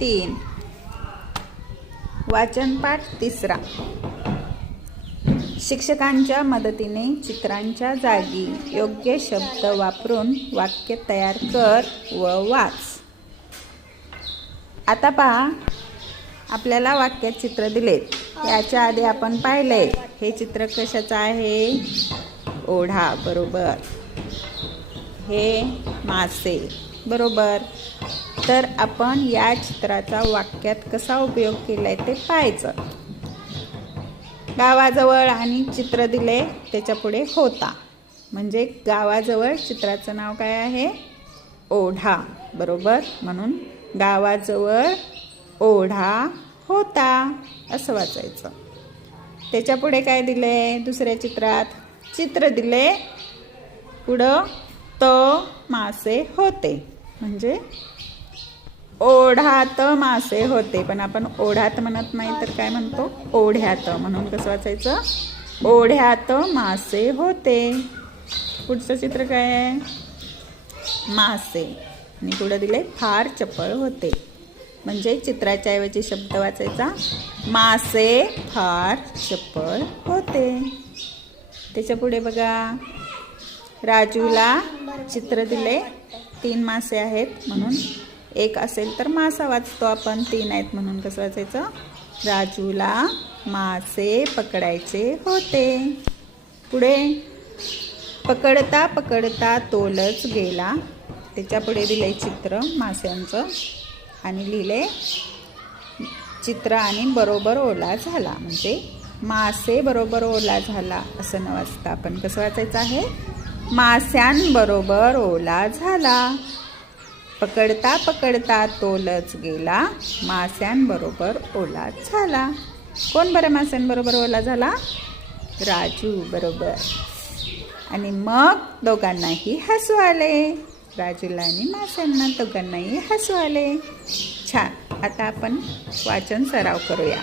3. वाचनपाठ 3. शिक्षकांच्या मदतीने चित्रांच्या जागी योग्य शब्द वापरून वाक्य तयार कर व वाच. आता पहा, आपल्याला वाक्यात चित्र दिलेत. याच्या आधी आपण पाहिले हे चित्र कशाचं आहे? ओढा, बरोबर. हे मासे, बरोबर. तर आपण या चित्राचा वाक्यात कसा उपयोग केलाय ते पाहायचं. गावाजवळ आणि चित्र दिले, त्याच्या पुढे होता, म्हणजे गावाजवळ चित्राचं नाव काय आहे? ओढा, बरोबर. म्हणून गावाजवळ ओढा होता असं वाचायचं. त्याच्या पुढे काय दिले? दुसऱ्या चित्रात चित्र दिले, पुढं मासे होते, म्हणजे ओढ्यात मासे होते. पण आपण ओढ्यात म्हणत नाही, तर काय म्हणतो? ओढ्यात. म्हणून कसं वाचायचं? ओढ्यात मासे होते. पुढचं चित्र काय आहे? मासे, आणि पुढे दिले फार चपळ होते. म्हणजे चित्राच्या ऐवजी शब्द वाचायचा, मासे फार चपळ होते. त्याच्या पुढे बघा, राजूला चित्र दिले, 3 मासे आहेत, म्हणून एक असेल तर मासा वाचतो आपण, 3 आहेत म्हणून कसं वाचायचं? राजूला मासे पकडायचे होते. पुढे पकडता पकडता तोलच गेला. त्याच्या पुढे दिले चित्र माशांचं आणि लिहिले चित्र आणि बरोबर ओला झाला. म्हणजे मासे बरोबर ओला झाला असं न वाचता आपण कसं वाचायचं आहे? मास्यांबरोबर ओला झाला. पकडता पकडता तोलच गेला, मास्यांबरोबर ओला झाला. कोण बरं मास्यांबरोबर ओला झाला? राजू, बरोबर. आणि मग दोघांनाही हसू आले. राजूला आणि मास्यांना दोघांनाही हसू आले. छान. आता आपण वाचन सराव करूया.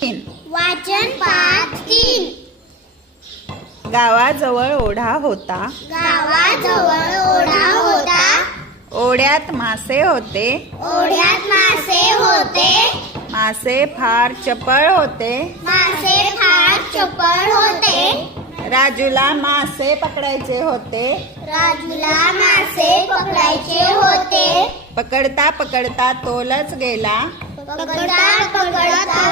3. वाचन पाठ 3. गावाजवळ ओढा होता. गावाजवळ ओढा होता. ओढ्यात मासे होते. ओढ्यात मासे होते. मासे फार चपळ होते. मासे फार चपळ होते. राजूला मासे पकडायचे होते. राजूला मासे पकडायचे होते. पकडता पकडता तोलच गेला. पकडता पकडता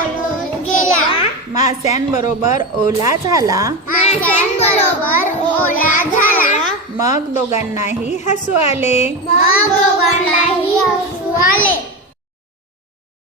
गेला. मास्यांबरोबर ओला झाला. माशांबरोबर ओला झाला. मग दोघांनाही हसू आले. मग दोघांनाही